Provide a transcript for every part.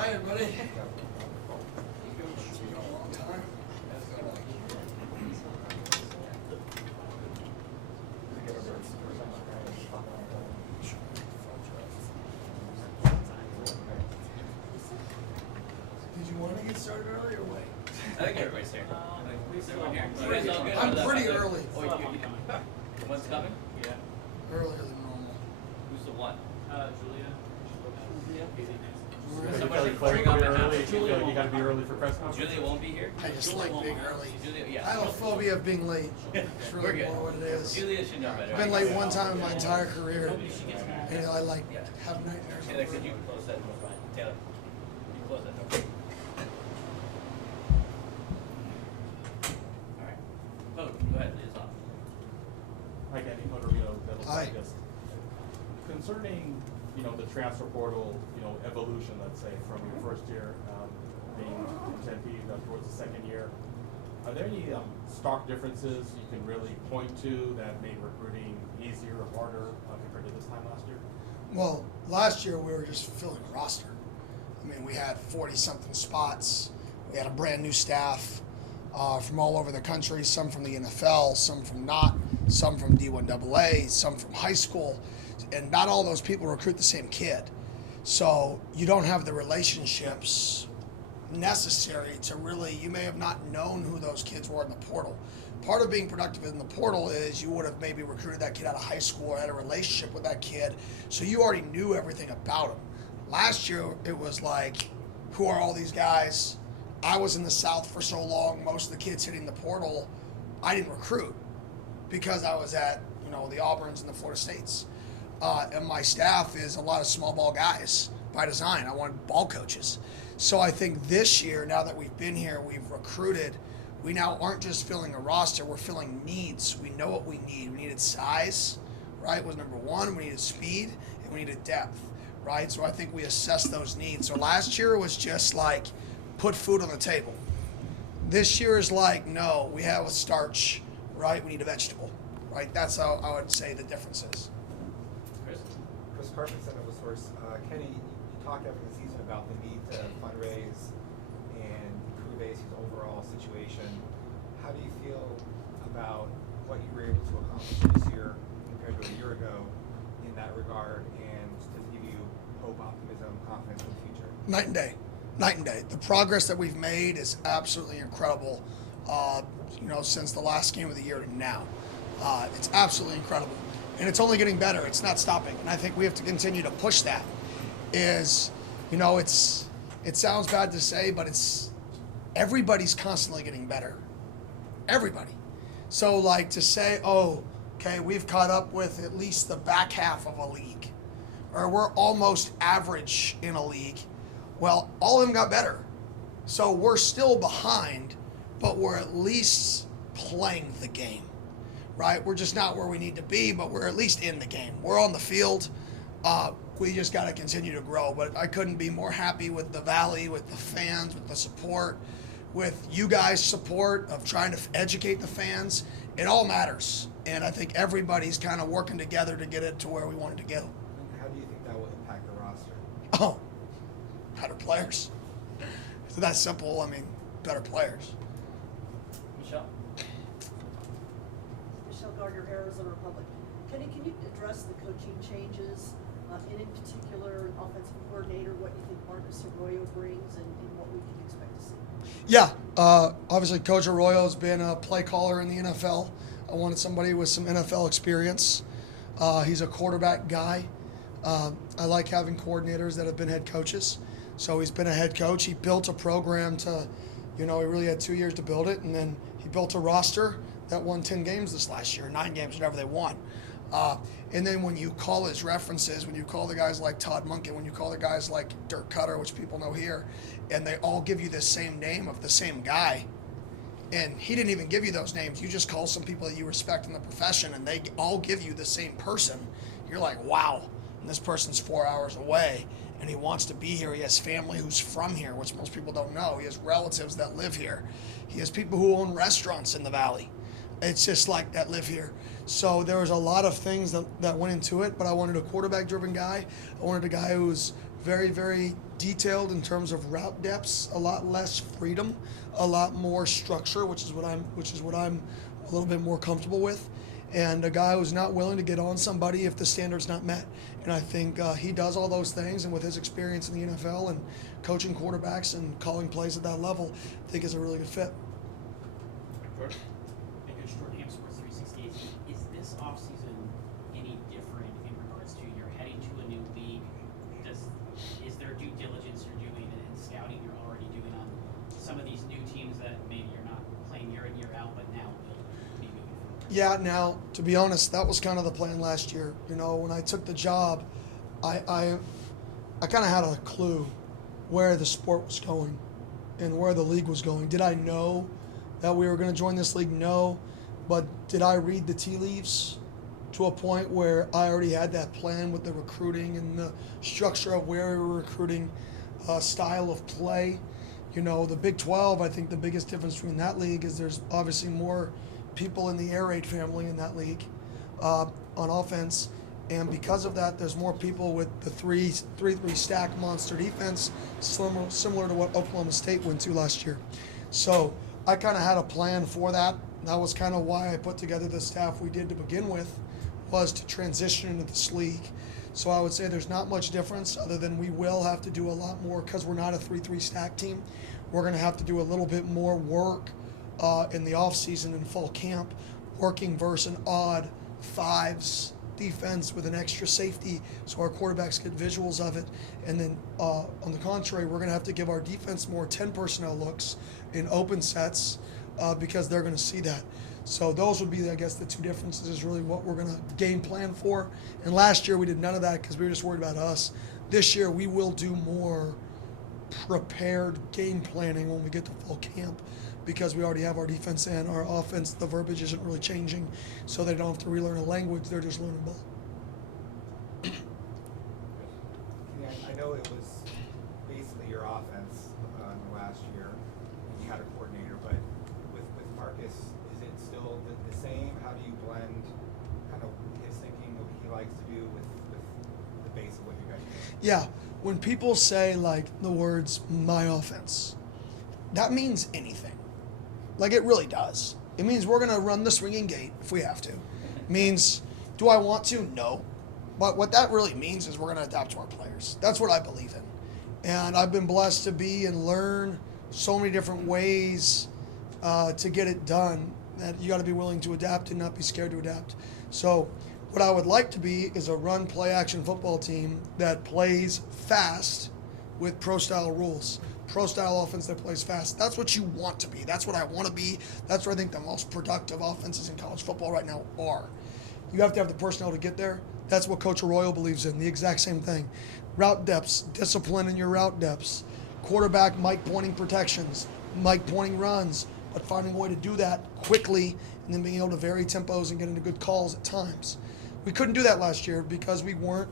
Hi, everybody. Did you want to get started early or wait? I think everybody's here. Is everyone here? You guys all good? I'm pretty early. Oh, what's coming? Yeah. Earlier than normal. Who's the one? Julia. Somebody Bring up and early. have Julia. You got to be early for press conference. Julia won't be here? I just Julia like won't being be. early. Julia, yeah. I have a phobia of being late. It's We're really good. more what it is. Julia should know better. I've been late one time in my entire career, Nobody should get mad. and I like have nightmares. Taylor, could you close that door? Taylor, you close that door. Alright. Oh, go ahead, lead us off. Hi, Kenny. Dillingham, Devil's Hi. Digest. Concerning, the transfer portal, evolution, let's say, from your first year being in Tempe towards the second year, are there any stark differences you can really point to that made recruiting easier or harder compared to this time last year? Well, last year we were just filling a roster. I mean, we had 40-something spots. We had a brand new staff from all over the country, some from the NFL, some from not, some from D1AA, some from high school. And not all those people recruit the same kid. So you don't have the relationships necessary to really, you may have not known who those kids were in the portal. Part of being productive in the portal is you would have maybe recruited that kid out of high school or had a relationship with that kid, so you already knew everything about him. Last year, it was like, who are all these guys? I was in the South for so long, most of the kids hitting the portal, I didn't recruit because I was at, the Auburns and the Florida States. And my staff is a lot of small ball guys by design. I want ball coaches. So I think this year, now that we've been here, we've recruited, we now aren't just filling a roster, we're filling needs. We know what we need. We needed size, right, was number one. We needed speed, and we needed depth, right? So I think we assessed those needs. So last year was just like put food on the table. This year is like, no, we have a starch, right? We need a vegetable, right? That's how I would say the difference is. Chris Carpenter, Center Source. Kenny, you talked after the season about the need to fundraise and improve ASU's overall situation. How do you feel about what you were able to accomplish this year compared to a year ago in that regard, and does it give you hope, optimism, confidence for the future? Night and day. Night and day. The progress that we've made is absolutely incredible, since the last game of the year to now. It's absolutely incredible. And it's only getting better. It's not stopping. And I think we have to continue to push that. It sounds bad to say, but everybody's constantly getting better. Everybody. So like to say, we've caught up with at least the back half of a league, or we're almost average in a league. Well, all of them got better. So we're still behind, but we're at least playing the game. Right? We're just not where we need to be, but we're at least in the game. We're on the field. We just got to continue to grow. But I couldn't be more happy with the Valley, with the fans, with the support, with you guys' support of trying to educate the fans. It all matters. And I think everybody's kind of working together to get it to where we want it to go. How do you think that will impact the roster? Oh, better players. It's that simple. I mean, better players. Michelle? Michelle Gardner, Arizona Republic. Kenny, can you address the coaching changes, and in particular, offensive coordinator, what you think Marcus Arroyo brings and what we can expect to see? Yeah, obviously Coach Arroyo's been a play caller in the NFL. I wanted somebody with some NFL experience. He's a quarterback guy. I like having coordinators that have been head coaches. So he's been a head coach. He built a program to, he really had 2 years to build it, and then he built a roster that won 10 games this last year, 9 games, whatever they won. And then when you call his references, when you call the guys like Todd Monken, when you call the guys like Dirk Cutter, which people know here, and they all give you the same name of the same guy, and he didn't even give you those names. You just call some people that you respect in the profession, and they all give you the same person. You're like, wow, and this person's 4 hours away, and he wants to be here. He has family who's from here, which most people don't know. He has relatives that live here. He has people who own restaurants in the Valley. It's just like that live here. So there was a lot of things that went into it, but I wanted a quarterback-driven guy. I wanted a guy who was very, very detailed in terms of route depths, a lot less freedom, a lot more structure, which is what I'm a little bit more comfortable with, and a guy who's not willing to get on somebody if the standard's not met. And I think he does all those things, and with his experience in the NFL and coaching quarterbacks and calling plays at that level, I think is a really good fit. George? Ham Sports 360, is this offseason any different in regards to you're heading to a new league? Is there due diligence you're doing and scouting you're already doing on some of these new teams that maybe you're not playing year in, year out, but now will be moving forward? Yeah, now, to be honest, that was kind of the plan last year. You know, when I took the job, I kind of had a clue where the sport was going and where the league was going. Did I know that we were going to join this league? No. But did I read the tea leaves to a point where I already had that plan with the recruiting and the structure of where we were recruiting, style of play? You know, the Big 12, I think the biggest difference between that league is there's obviously more people in the air raid family in that league on offense. And because of that, there's more people with the 3-3 stack monster defense, similar to what Oklahoma State went to last year. So I kind of had a plan for that. That was kind of why I put together the staff we did to begin with, was to transition into this league. So I would say there's not much difference other than we will have to do a lot more because we're not a 3-3 stack team. We're going to have to do a little bit more work in the offseason and fall camp, working versus an odd fives defense with an extra safety so our quarterbacks get visuals of it. And then on the contrary, we're going to have to give our defense more 10 personnel looks in open sets because they're going to see that. So those would be, I guess, the two differences is really what we're going to game plan for. And last year we did none of that because we were just worried about us. This year we will do more prepared game planning when we get to fall camp because we already have our defense and our offense. The verbiage isn't really changing, so they don't have to relearn a language. They're just learning ball. Yeah, I know it was basically your offense last year. You had a coordinator, but with Marcus, is it still the same? How do you blend kind of his thinking, what he likes to do with the base of what you guys do? Yeah, when people say like the words "my offense," that means anything. Like it really does. It means we're going to run the swinging gate if we have to. It means, do I want to? No. But what that really means is we're going to adapt to our players. That's what I believe in. And I've been blessed to be and learn so many different ways to get it done that you got to be willing to adapt and not be scared to adapt. So what I would like to be is a run, play, action football team that plays fast with pro-style rules. Pro-style offense that plays fast. That's what you want to be. That's what I want to be. That's what I think the most productive offenses in college football right now are. You have to have the personnel to get there. That's what Coach Arroyo believes in, the exact same thing. Route depths, discipline in your route depths. Quarterback Mike pointing protections, Mike pointing runs, but finding a way to do that quickly and then being able to vary tempos and get into good calls at times. We couldn't do that last year because we weren't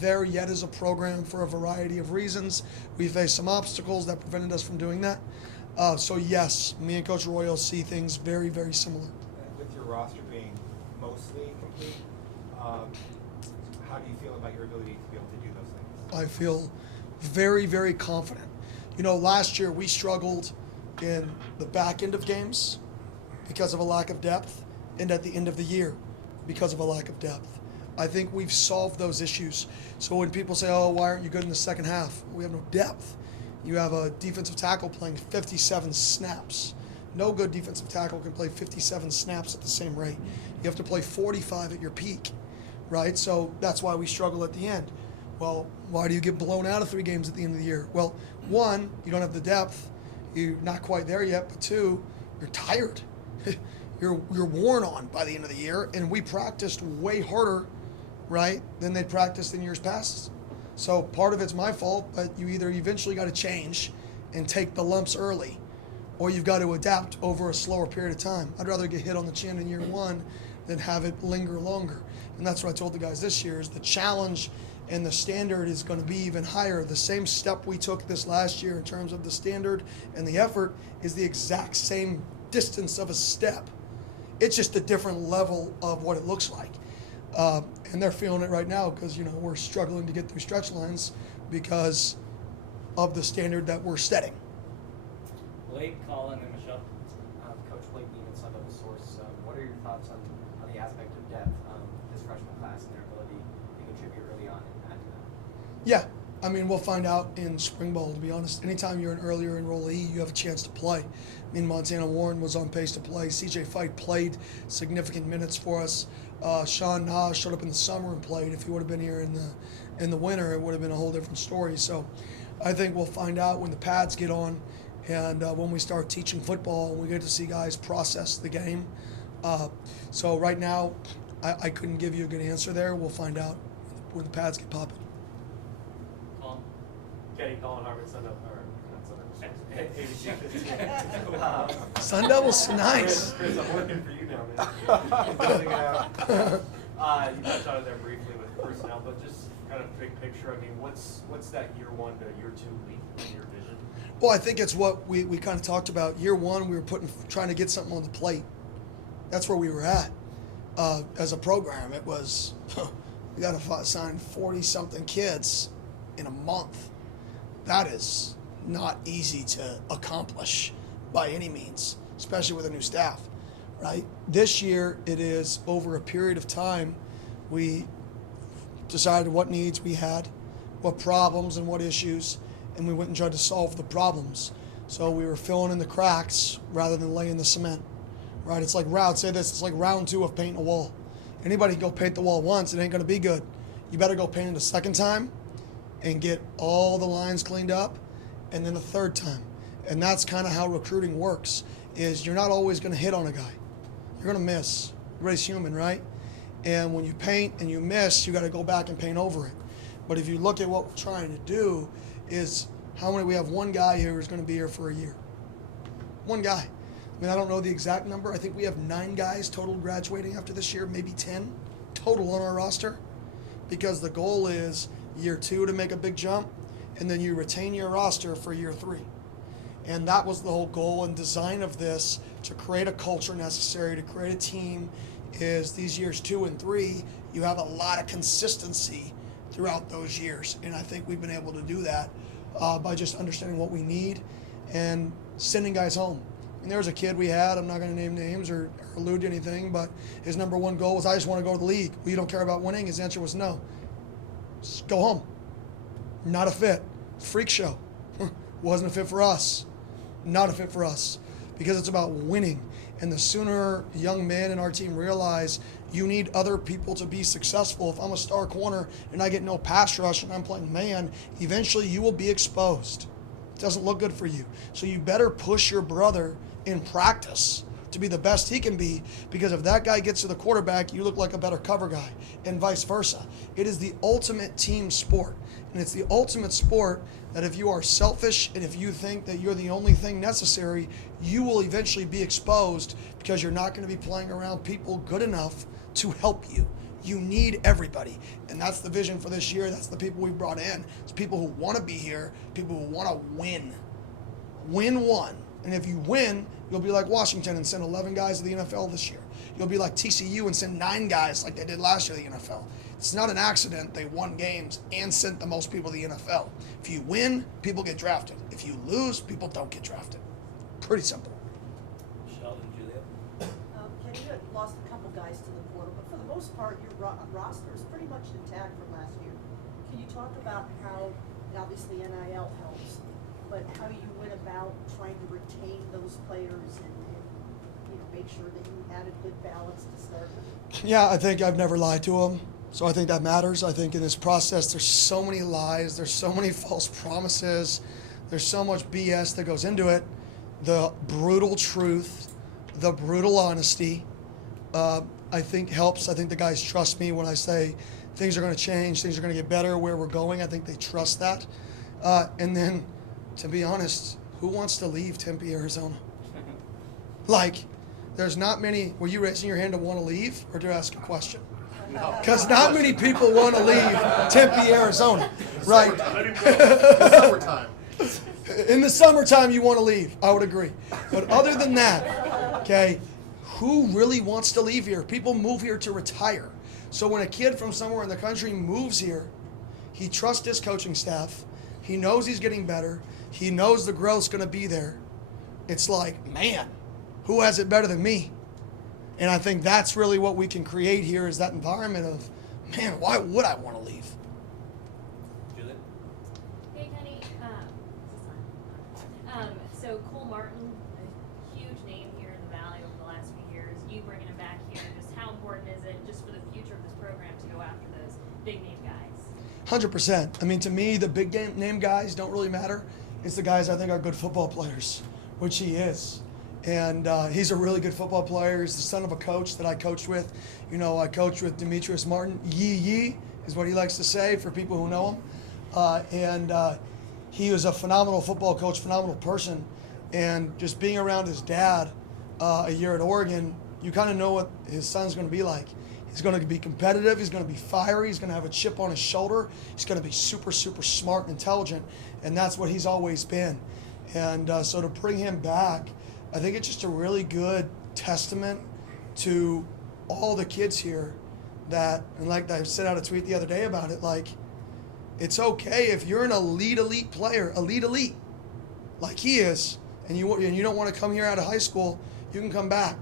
there yet as a program for a variety of reasons. We faced some obstacles that prevented us from doing that. So yes, me and Coach Arroyo see things very, very similar. With your roster being mostly complete, how do you feel about your ability to be able to do those things? I feel very, very confident. You know, last year we struggled in the back end of games because of a lack of depth and at the end of the year because of a lack of depth. I think we've solved those issues. So when people say, oh, why aren't you good in the second half? We have no depth. You have a defensive tackle playing 57 snaps. No good defensive tackle can play 57 snaps at the same rate. You have to play 45 at your peak, right? So that's why we struggle at the end. Well, why do you get blown out of 3 games at the end of the year? Well, 1, you don't have the depth. You're not quite there yet. But 2, you're tired. You're worn on by the end of the year. And we practiced way harder, right, than they practiced in years past. So part of it's my fault, but you either eventually got to change and take the lumps early, or you've got to adapt over a slower period of time. I'd rather get hit on the chin in year 1 than have it linger longer. And that's what I told the guys this year is the challenge and the standard is going to be even higher. The same step we took this last year in terms of the standard and the effort is the exact same distance of a step. It's just a different level of what it looks like. And they're feeling it right now because, we're struggling to get through stretch lines because of the standard that we're setting. Blake, Colin, and Michelle. Coach Blake Beeman, Sun Devil Source. What are your thoughts on the aspect of depth, this freshman class and their ability to contribute early on and add to that? Yeah, I mean, we'll find out in spring ball, to be honest. Anytime you're an earlier enrollee, you have a chance to play. I mean, Montana Warren was on pace to play. CJ Fight played significant minutes for us. Sean Nas showed up in the summer and played. If he would have been here in the winter, it would have been a whole different story. So I think we'll find out when the pads get on and when we start teaching football, we get to see guys process the game. So right now, I couldn't give you a good answer there. We'll find out when the pads get popping. Colin. Kenny, Colin Harvard, Sun Devil, or not Sun Devil Source. Sun Devil's nice. Chris, I'm working for you now, man. Building it out. You touched on it there briefly with personnel, but just kind of big picture. I mean, what's that year 1 to year 2 leap in your vision? Well, I think it's what we kind of talked about. Year 1, we were trying to get something on the plate. That's where we were at as a program. It was we got to sign 40-something kids in a month. That is not easy to accomplish by any means, especially with a new staff, right? This year, it is over a period of time. We decided what needs we had, what problems and what issues, and we went and tried to solve the problems. So we were filling in the cracks rather than laying the cement, right? It's like it's like round 2 of painting a wall. Anybody can go paint the wall once, it ain't gonna be good. You better go paint it a second time and get all the lines cleaned up, and then a third time. And that's kind of how recruiting works, is you're not always gonna hit on a guy. You're gonna miss. Everybody's human, right? And when you paint and you miss, you gotta go back and paint over it. But if you look at what we're trying to do, is how many we have one guy here who's going to be here for a year. One guy. I mean, I don't know the exact number. I think we have 9 guys total graduating after this year, maybe 10 total on our roster, because the goal is year 2 to make a big jump, and then you retain your roster for year 3. And that was the whole goal and design of this, to create a culture necessary, to create a team, is these years 2 and 3, you have a lot of consistency throughout those years. And I think we've been able to do that by just understanding what we need and sending guys home. And there was a kid we had, I'm not going to name names or allude to anything, but his number 1 goal was, I just want to go to the league. Well, you don't care about winning? His answer was no. Just go home. Not a fit. Freak show. Wasn't a fit for us. Not a fit for us. Because it's about winning. And the sooner young men in our team realize you need other people to be successful. If I'm a star corner and I get no pass rush and I'm playing man, eventually you will be exposed. It doesn't look good for you. So you better push your brother in practice to be the best he can be, because if that guy gets to the quarterback, you look like a better cover guy, and vice versa. It is the ultimate team sport. And it's the ultimate sport that if you are selfish and if you think that you're the only thing necessary, you will eventually be exposed, because you're not going to be playing around people good enough to help you. You need everybody. And that's the vision for this year. That's the people we brought in. It's people who want to be here, people who want to win. Win one. And if you win, you'll be like Washington and send 11 guys to the NFL this year. You'll be like TCU and send 9 guys like they did last year to the NFL. It's not an accident they won games and sent the most people to the NFL. If you win, people get drafted. If you lose, people don't get drafted. Pretty simple. Michelle and Julia. Kenny, you had lost a couple guys to the portal, but for the most part, your roster is pretty much intact from last year. Can you talk about how, obviously NIL helps, but how you went about trying to retain those players and make sure that you had a good balance to start with? Yeah, I think I've never lied to them. So I think that matters. I think in this process, there's so many lies, there's so many false promises, there's so much BS that goes into it. The brutal truth, the brutal honesty, I think helps. I think the guys trust me when I say things are going to change, things are going to get better, where we're going. I think they trust that. And then, to be honest, who wants to leave Tempe, Arizona? Like, there's not many. Were you raising your hand to want to leave, or to ask a question? Because not many people want to leave Tempe, Arizona, right? Summertime. In the summertime, you want to leave. I would agree. But other than that, okay, who really wants to leave here? People move here to retire. So when a kid from somewhere in the country moves here, he trusts his coaching staff. He knows he's getting better. He knows the growth's going to be there. It's like, man, who has it better than me? And I think that's really what we can create here is that environment of, man, why would I want to leave? Julian? Hey Kenny, so Cole Martin, a huge name here in the Valley over the last few years. You bringing him back here, just how important is it just for the future of this program to go after those big name guys? 100%. I mean, to me, the big name guys don't really matter. It's the guys I think are good football players, which he is. And he's a really good football player. He's the son of a coach that I coached with. You know, I coached with Demetrius Martin. Yee is what he likes to say for people who know him. He was a phenomenal football coach, phenomenal person. And just being around his dad a year at Oregon, you kind of know what his son's going to be like. He's going to be competitive. He's going to be fiery. He's going to have a chip on his shoulder. He's going to be super, super smart and intelligent. And that's what he's always been. And so to bring him back, I think it's just a really good testament to all the kids here that, and like I sent out a tweet the other day about it, like, it's okay if you're an elite player, elite, like he is, and you don't want to come here out of high school, you can come back.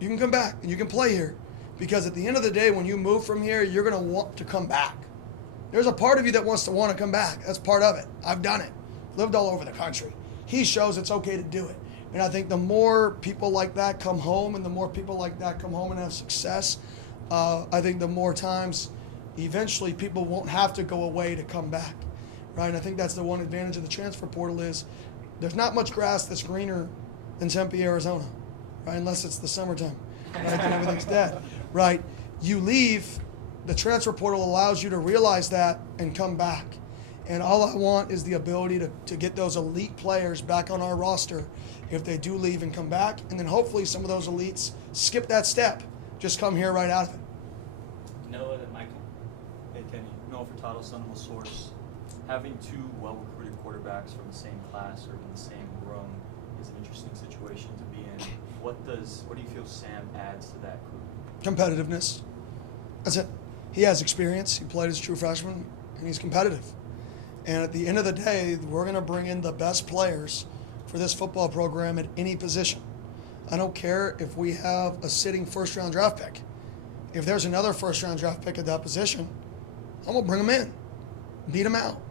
You can come back and you can play here. Because at the end of the day, when you move from here, you're going to want to come back. There's a part of you that wants to want to come back. That's part of it. I've done it. Lived all over the country. He shows it's okay to do it. And I think the more people like that come home and the more people like that come home and have success, I think the more times eventually people won't have to go away to come back, right? And I think that's the one advantage of the transfer portal is there's not much grass that's greener than Tempe, Arizona, right? Unless it's the summertime, right? And everything's dead, right? You leave, the transfer portal allows you to realize that and come back. And all I want is the ability to get those elite players back on our roster if they do leave and come back. And then hopefully some of those elites skip that step, just come here right out of it. Noah and Michael? Hey Kenny, Noah Furtado, Son of a Source. Having two well-recruited quarterbacks from the same class or in the same room is an interesting situation to be in. What do you feel Sam adds to that group? Competitiveness. That's it. He has experience. He played as a true freshman, and he's competitive. And at the end of the day, we're going to bring in the best players for this football program at any position. I don't care if we have a sitting first-round draft pick. If there's another first-round draft pick at that position, I'm going to bring them in, beat them out.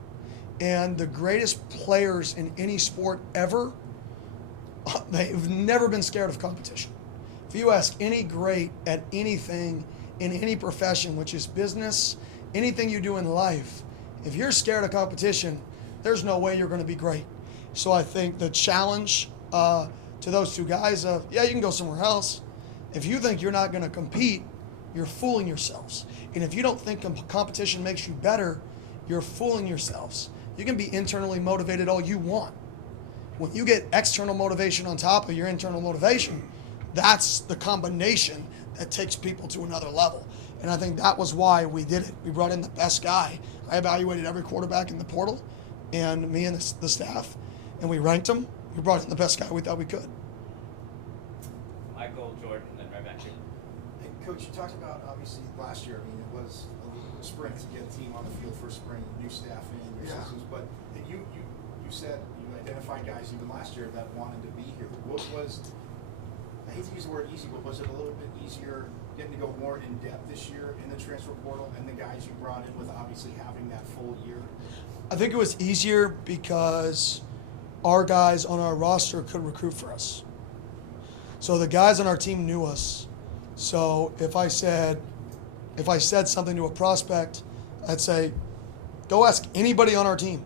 And the greatest players in any sport ever, they've never been scared of competition. If you ask any great at anything in any profession, which is business, anything you do in life, if you're scared of competition, there's no way you're going to be great. So I think the challenge to those two guys of, yeah, you can go somewhere else. If you think you're not going to compete, you're fooling yourselves. And if you don't think competition makes you better, you're fooling yourselves. You can be internally motivated all you want. When you get external motivation on top of your internal motivation, that's the combination that takes people to another level. And I think that was why we did it. We brought in the best guy. I evaluated every quarterback in the portal, and me and the staff, and we ranked them. We brought in the best guy we thought we could. Michael, Jordan, and then right back here. Hey, Coach, you talked about, obviously, last year, I mean, it was a sprint to get a team on the field for spring, new staff in, new systems, but you said you identified guys even last year that wanted to be here. What was, I hate to use the word easy, but was it a little bit easier getting to go more in depth this year in the transfer portal and the guys you brought in with obviously having that full year? I think it was easier because our guys on our roster could recruit for us. So the guys on our team knew us. So if I said something to a prospect, I'd say, go ask anybody on our team.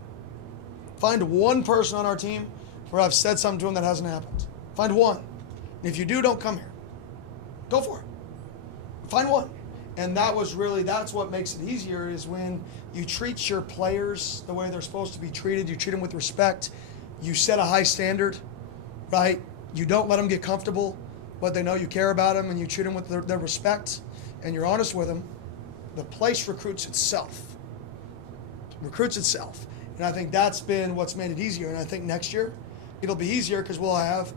Find one person on our team where I've said something to them that hasn't happened. Find one. And if you do, don't come here. Go for it. Find one. And that's what makes it easier is when you treat your players the way they're supposed to be treated. You treat them with respect. You set a high standard, right? You don't let them get comfortable, but they know you care about them, and you treat them with their respect, and you're honest with them. The place recruits itself. And I think that's been what's made it easier. And I think next year it'll be easier because we'll have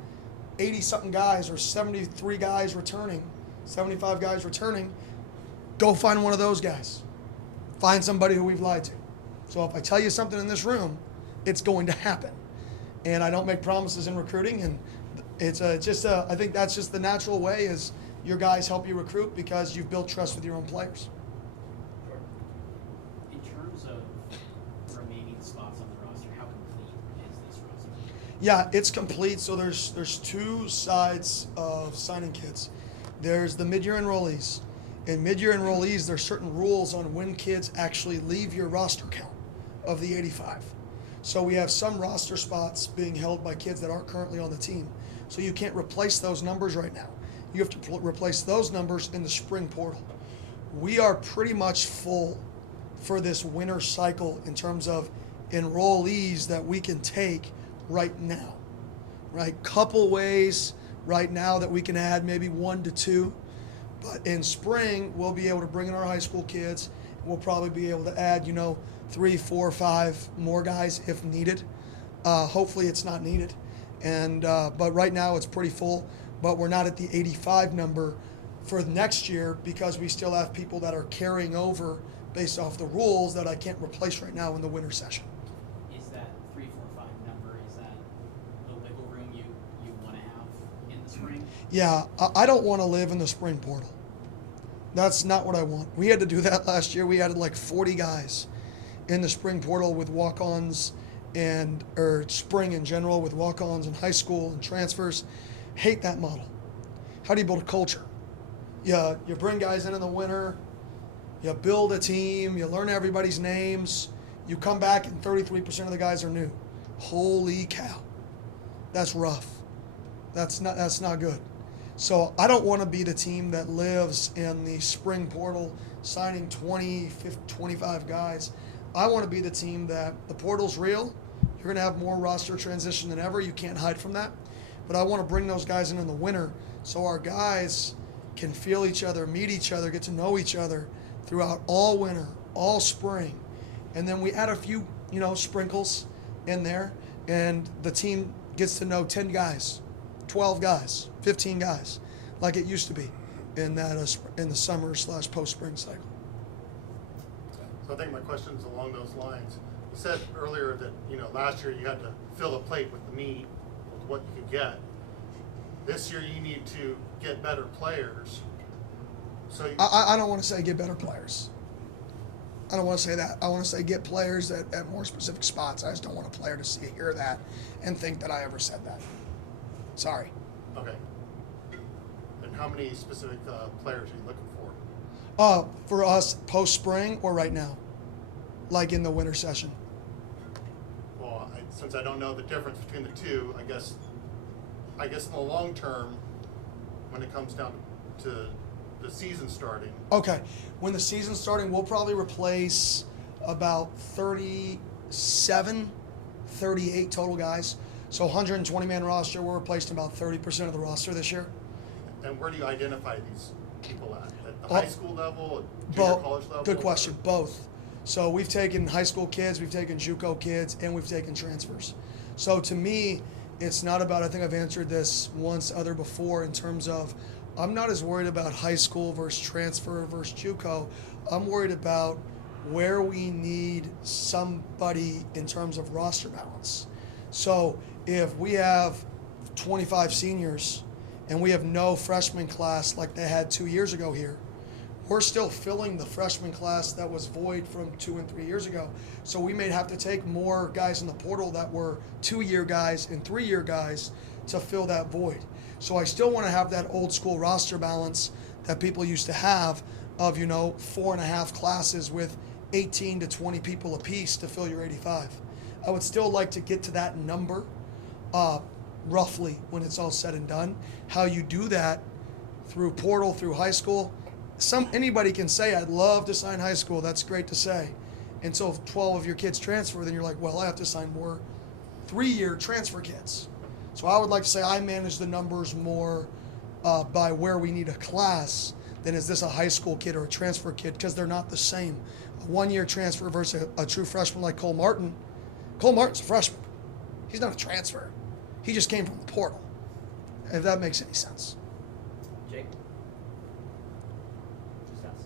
80-something guys or 73 guys returning, 75 guys returning, go find one of those guys. Find somebody who we've lied to. So if I tell you something in this room, it's going to happen. And I don't make promises in recruiting, and it's I think that's just the natural way is your guys help you recruit because you've built trust with your own players. In terms of remaining spots on the roster, how complete is this roster? Yeah, it's complete. So there's two sides of signing kids. There's the mid-year enrollees. In mid-year enrollees, there's certain rules on when kids actually leave your roster count of the 85. So we have some roster spots being held by kids that aren't currently on the team. So you can't replace those numbers right now. You have to replace those numbers in the spring portal. We are pretty much full for this winter cycle in terms of enrollees that we can take right now. Right? Couple ways right now that we can add maybe 1 to 2. But in spring, we'll be able to bring in our high school kids. We'll probably be able to add, 3, 4, 5 more guys if needed. Hopefully it's not needed. But right now it's pretty full. But we're not at the 85 number for next year because we still have people that are carrying over based off the rules that I can't replace right now in the winter session. Is that 3, 4, 5 number, is that the wiggle room you want to have in the spring? Yeah, I don't want to live in the spring portal. That's not what I want. We had to do that last year. We added like 40 guys in the spring portal with walk-ons or spring in general with walk-ons in high school and transfers. Hate that model. How do you build a culture? You bring guys in the winter, you build a team, you learn everybody's names, you come back and 33% of the guys are new. Holy cow. That's rough. That's not good. So I don't want to be the team that lives in the spring portal signing 20, 50, 25 guys. I want to be the team that the portal's real. You're going to have more roster transition than ever. You can't hide from that. But I want to bring those guys in the winter so our guys can feel each other, meet each other, get to know each other throughout all winter, all spring. And then we add a few, sprinkles in there, and the team gets to know 10 guys, 12 guys, 15 guys, like it used to be in the summer/post-spring cycle. So I think my question's along those lines. You said earlier that, last year you had to fill the plate with the meat, with what you could get. This year you need to get better players. So I don't want to say get better players. I don't want to say that. I want to say get players at more specific spots. I just don't want a player to hear that and think that I ever said that. Sorry. Okay. And how many specific players are you looking for? For us, post-spring or right now? Like in the winter session? Well, since I don't know the difference between the two, I guess in the long term, when it comes down to the season starting. Okay. When the season's starting, we'll probably replace about 37, 38 total guys. So 120-man roster, we're replacing about 30% of the roster this year. And where do you identify these people at? At the high school level, at junior college level? Good question. Both. So we've taken high school kids, we've taken JUCO kids, and we've taken transfers. So to me, it's not about, I think I've answered this once other before in terms of, I'm not as worried about high school versus transfer versus JUCO. I'm worried about where we need somebody in terms of roster balance. So if we have 25 seniors and we have no freshman class like they had 2 years ago here, we're still filling the freshman class that was void from 2 and 3 years ago. So we may have to take more guys in the portal that were 2-year guys and 3-year guys to fill that void. So I still want to have that old school roster balance that people used to have of, 4.5 classes with 18 to 20 people apiece to fill your 85. I would still like to get to that number roughly when it's all said and done. How you do that through portal, through high school, anybody can say, I'd love to sign high school. That's great to say. Until if 12 of your kids transfer, then you're like, well, I have to sign more 3-year transfer kids. So I would like to say I manage the numbers more by where we need a class than is this a high school kid or a transfer kid, because they're not the same. A 1-year transfer versus a true freshman like Cole Martin. Cole Martin's a freshman. He's not a transfer. He just came from the portal. if that makes any sense. Jake? Just ask.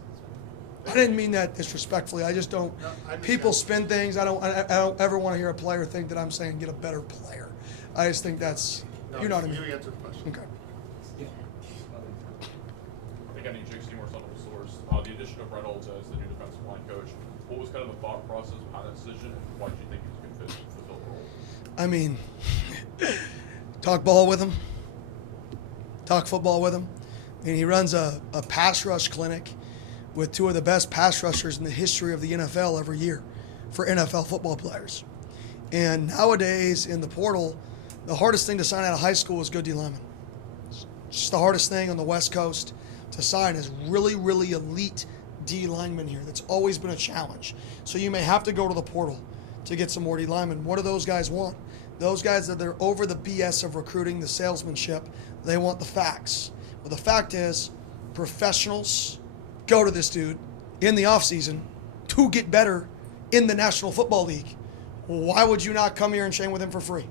I didn't mean that disrespectfully. I just don't. No, I understand. People spin things. I don't ever want to hear a player think that I'm saying get a better player. I just think that's, No, you know what I mean. You answered the question. Okay. Again, Jake Seymour, Son of a Source. The addition of Reynolds as the new defensive line coach. What was kind of the thought process behind that decision, and why did you think he was going to fulfill the role? I mean, talk ball with him, talk football with him. I mean, he runs a pass rush clinic with two of the best pass rushers in the history of the NFL every year for NFL football players. And nowadays in the portal, the hardest thing to sign out of high school is good D lineman. It's just the hardest thing on the West Coast to sign is really, really elite D linemen here. That's always been a challenge. So you may have to go to the portal to get some more D linemen. What do those guys want? Those guys that they're over the BS of recruiting, the salesmanship, they want the facts. Well, the fact is, professionals go to this dude in the offseason to get better in the National Football League. Why would you not come here and train with him for free?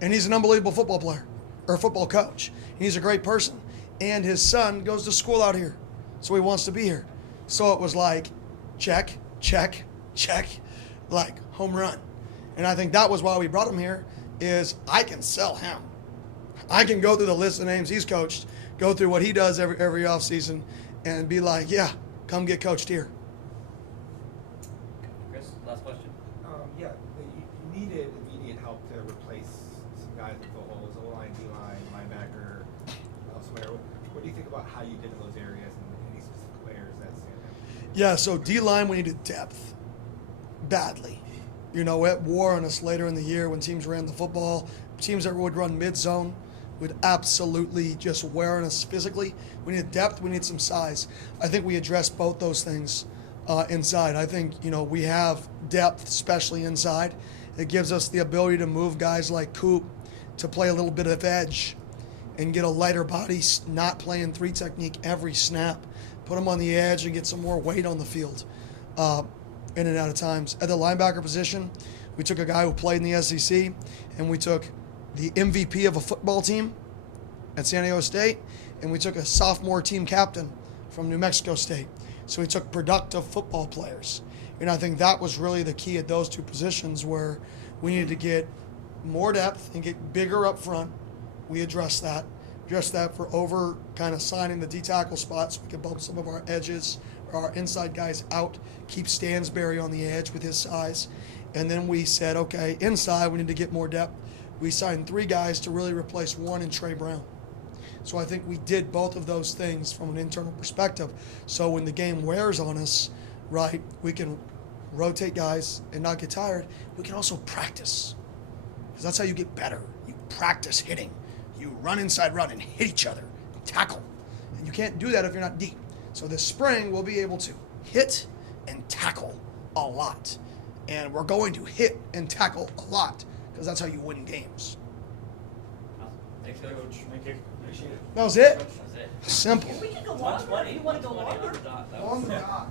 And he's an unbelievable football player or football coach. And he's a great person. And his son goes to school out here. So he wants to be here. So it was like, check, check, check, like home run. And I think that was why we brought him here, is I can sell him. I can go through the list of names he's coached, go through what he does every offseason, and be like, yeah, come get coached here. Chris, last question. Yeah, you needed immediate help to replace some guys with the holes, O-line, D-line, linebacker, elsewhere. What do you think about how you did in those areas and any specific players that stand out? Yeah, so D-line, we needed depth badly. You know, it wore on us later in the year when teams ran the football. Teams that would run mid-zone would absolutely just wear on us physically. We need depth. We need some size. I think we addressed both those things inside. I think, you know, we have depth, especially inside. It gives us the ability to move guys like Coop to play a little bit of edge and get a lighter body, not playing 3 technique every snap. Put them on the edge and get some more weight on the field in and out of times. At the linebacker position, we took a guy who played in the SEC, and we took the MVP of a football team at San Diego State, and we took a sophomore team captain from New Mexico State. So we took productive football players. And I think that was really the key at those two positions, where we needed to get more depth and get bigger up front. We addressed that. For over kind of signing the D-tackle spots. So we could bump some of our edges, or our inside guys out, keep Stansberry on the edge with his size. And then we said, okay, inside we need to get more depth. We signed 3 guys to really replace 1 in Trey Brown. So I think we did both of those things from an internal perspective. So when the game wears on us, right, we can rotate guys and not get tired. We can also practice, because that's how you get better. You practice hitting. You run inside run and hit each other, tackle. And you can't do that if you're not deep. So this spring, we'll be able to hit and tackle a lot. And we're going to hit and tackle a lot, because that's how you win games. Awesome. Thanks, Coach. Thank you. Appreciate it. That was it? That's it. Simple. We can go Much longer. money. You want to go Much money on longer? the dot. That On was- the dot.